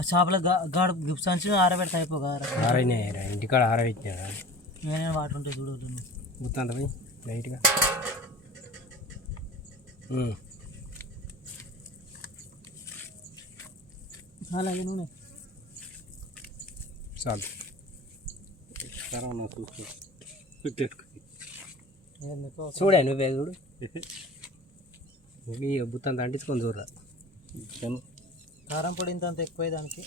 ఆ చేపల గా- గాడు సంచి ఆరబెడతా అయిపోగా ఆరైనాయి ఇంటికాడ ఆరైనా నేనే వాటర్ ఉంటాయి చూడు గుర్తుందా పోయి లైట్గా. అలాగే నూనె. చాలు. చూడే నువ్వే చూడు. బుత్తంత అంటించుకొని చూడరా. కారం పొడి ఇంత అంత ఎక్కువ దానికి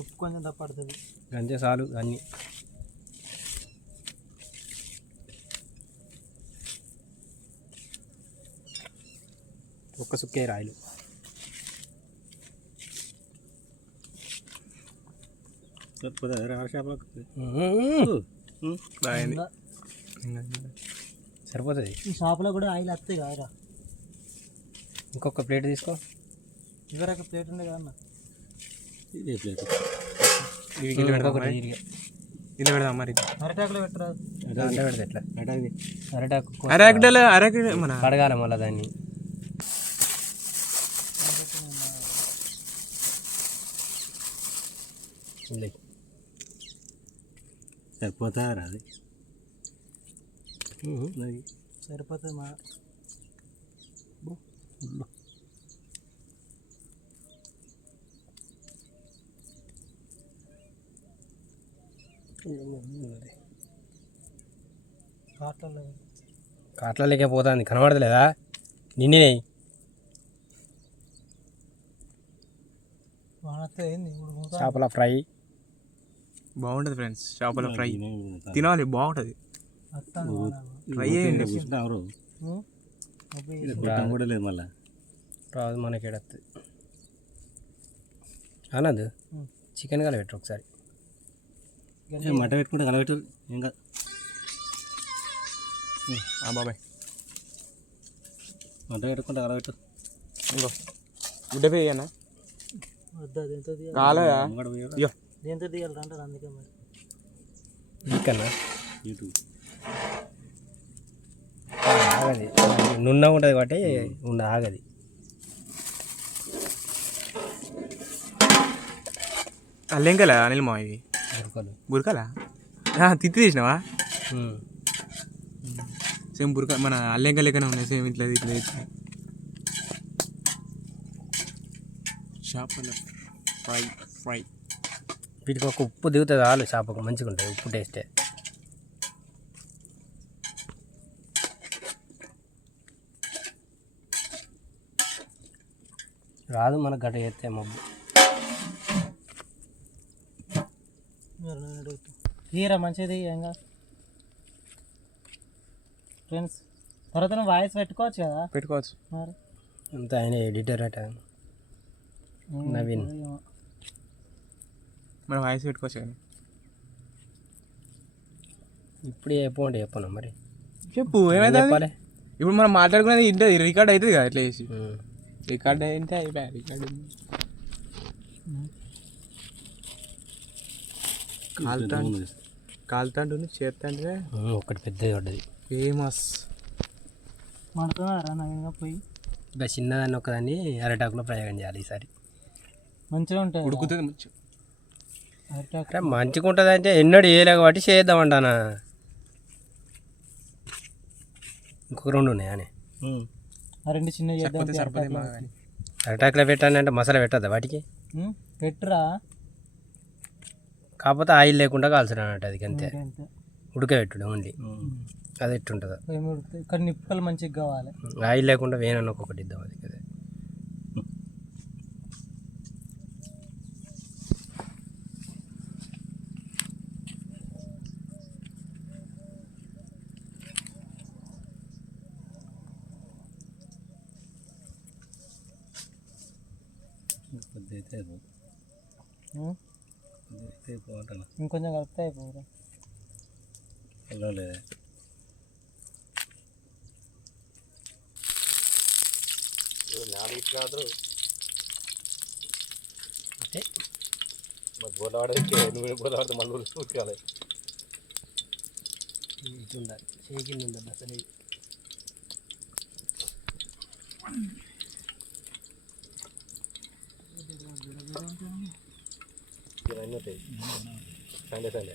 ఉప్పు కొంచెం తప్పడుతుంది అంతే చాలు అన్నీ ఒక్క సుక్కే రాయలు. సరిపోతుంది. ఈ షాపులో కూడా ఆయిల్ వస్తాయి కాదురా ఇంకొక ప్లేట్ తీసుకో. ఇవరకు ప్లేట్ ఉండే కదా అన్న? ఇంకొకటి తీరిగా. ఇలా పెడదాం మరి. అరటాకులో పెట్టరా? అంటే పెడితే ఎట్లా? అరటాకు. కోసి అరకిడల అరకిడ మన కడగాలి మళ్ళీ దాన్ని. సరిపోతారా అది. సరిపోతుంది? కాట్ల లేకపోతుంది కనబడతలేదా? మూత చేపల ఫ్రై. బాగుంటది ఫ్రెండ్స్ చేపల ఫ్రై. తినాలి. బాగుంటది. ఫ్రై చేయండి. కూడా లేదు మళ్ళా. రాదు మనకి ఎడత్తది అన్నది ఉం. చికెన్ కల పెట్టు ఒకసారి. గంజి మట పెట్టుకుంటే కలబెట్టు ఇంకా. ఆ బాబాయ్. మట పెట్టుకుంటే కలబెట్టు ఇంకో గుడ్డ పేయనా వద్దా దేంతో కాలేదా దేంతో తీయాలి అంటారు అందుకే మరి. చికెన్ ఇటు ఆగది. నున్న ఉంటుంది కాబట్టి ఉండ ఆగది. అల్లేం కదా అనిల్ మా ఇవి మురకలు బురకలా? తిత్తి తీసినావా. సేమ్ బురక మన అల్లెంక లెక్కనే ఉన్నాయి సేమ్ ఇట్లా ఇట్లా ఇట్లా చేపల ఫ్రై ఫ్రై. వీటికి ఒక ఉప్పు దిగుతుంది చాలు చేపకు మంచిగా ఉంటుంది ఉప్పు టేస్టే రాదు మన గడ్డ చేస్తే మబ్బు. తీయరా మంచిది ఏంగా ఫ్రెండ్స్ తర్వాత నువ్వు వాయిస్ పెట్టుకోవచ్చు కదా? పెట్టుకోవచ్చు. మరి? అంతా ఆయన ఎడిటర్ అట. నవీన్. మన వాయిస్ పెట్టుకోవచ్చు కానీ ఇప్పుడు చెప్పండి చెప్పను మరి. చెప్పు ఏమైతే చెప్పాలి? ఇప్పుడు మనం మాట్లాడుకునేది ఇంటే రికార్డ్ అవుతుంది కదా ఇట్లా చేసి. రికార్డ్ అయితే అయిపోయా రికార్డ్ కాలుతాండు కాలుతాండు చేస్తాంటే ఒకటి పెద్దది పడ్డది. ఫేమస్. నవీన్గా పోయి. ఇంకా చిన్నదాన్ని ఒకదాన్ని అరటాకులో ప్రయోగం చేయాలి ఈసారి. మంచిగా ఉంటుంది ఉడుకుతుంది మంచి అరటాకు. అంటే మంచిగా ఉంటుంది అంటే ఎన్నడూ చేయలేక కాబట్టి చేద్దామంటానా ఇంకొక రెండు ఉన్నాయి అని ఆ రెండు చిన్న చేద్దాం అరటాకులో పెట్టాను అంటే మసాలా పెట్టద్దా వాటికి? పెట్టురా? కాకపోతే ఆయిల్ లేకుండా కాల్చడం అన్నట్టు అది అంతే ఉడకబెట్టుడు ఓన్లీ. అది ఎట్టుంటుందో. ఇక్కడ నిప్పుకలు మంచిగా కావాలి. ఆయిల్ లేకుండా వేనన్న ఒక్కొక్కటి ఇద్దాం అది కదా కొద్దిగా అయితే అయిపో. ఉం? కొద్దిగా అయితే అయిపోతాను ఇంకొంచెం కలిపితే అయిపోరా వెళ్ళలేదు ఇటు ఉండాలి చేయి కింద ఉండాలి అసలు అవుతాయి సండే సండే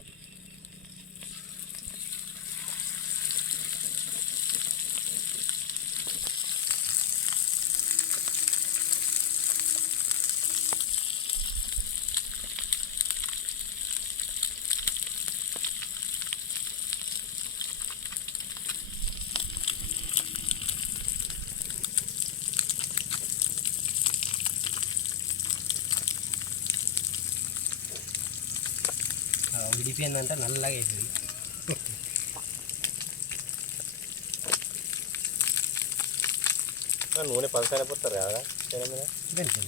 ఉడిపోయిందంటే నల్లగా అవుతుంది నూనె పదసారి పోతారు కదా మీద? ఇదంతా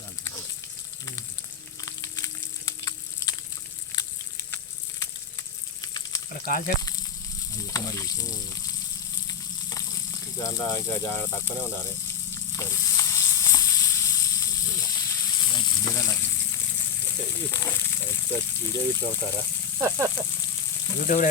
కాలుతుంది అక్కడ కాల్చే మరి దాంట్లో ఇంకా జాగ్రత్త తక్కువనే ఉండాలి. సరే. ವಿಡಿಯೋ ತೋರ್ತಾರ ಯೂಟ್ಯೂಬ್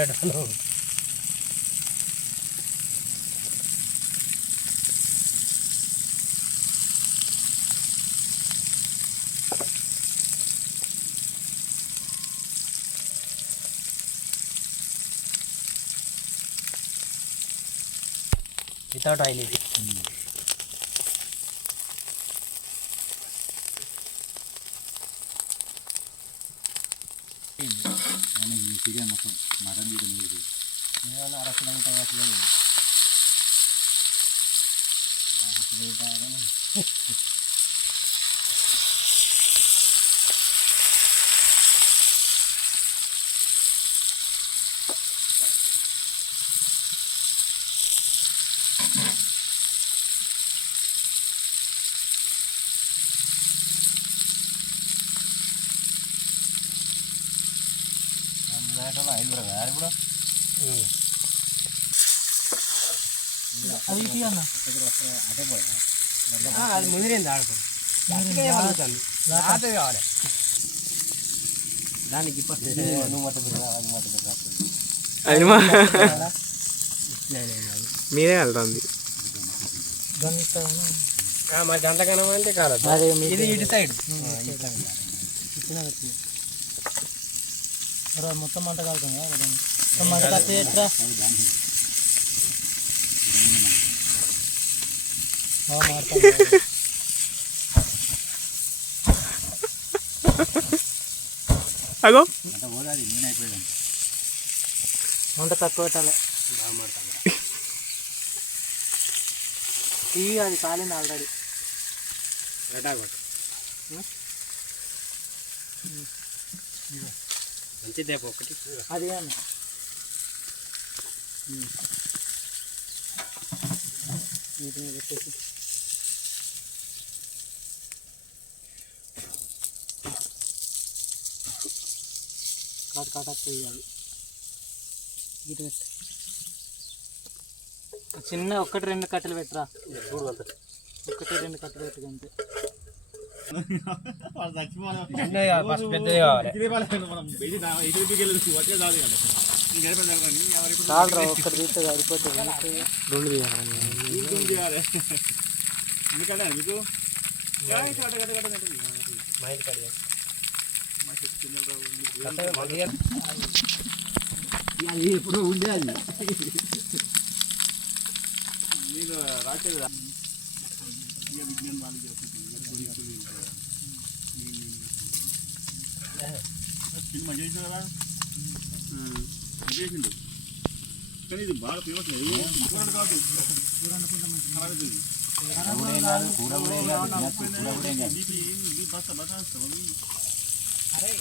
without oil. Mm. ఇది సీరియల్ మొత్తం మటన్ వీడియో మీరు అర కిలోమీటర్ వరకు పోయింది. అర కిలోమీటర్ కానీ ఐదు వేరు కూడా అది అటే ముదిరింది ఆడుకో కావాలి. దానికి మీరే వెళ్తుంది. మరి గంట కనమంటే కాదు. ఇది ఇటు సైడ్. మొత్తం మంట కాలుతుంది మంట కత్తి ఎట్రా అగో. మంట తక్కువ పెట్టాలి. ఇవి అది కాలింది ఆల్రెడీ మంచి దేప ఒకటి. అది పెట్టేసి కాటు కాటు వేయాలి ఇటు పెట్టు. చిన్న ఒక్కటి రెండు కట్టెలు పెట్టరా? ఒకటి రెండు కట్టెలు పెట్టు అంతే. చిన్నది కావాలి ఫస్ట్ పెద్దది కావాలి చాలరా ఒక్కటి తీస్తే సరిపోతుంది రెండు తీయాలి మైక్ ఉండే అది కానీ ఇది బాగా ఫేమస్ కూర కాదు. కూర కూడా ఏం కాదు కూర కూడా ఏం కాదు బస్తా బస్తా అరే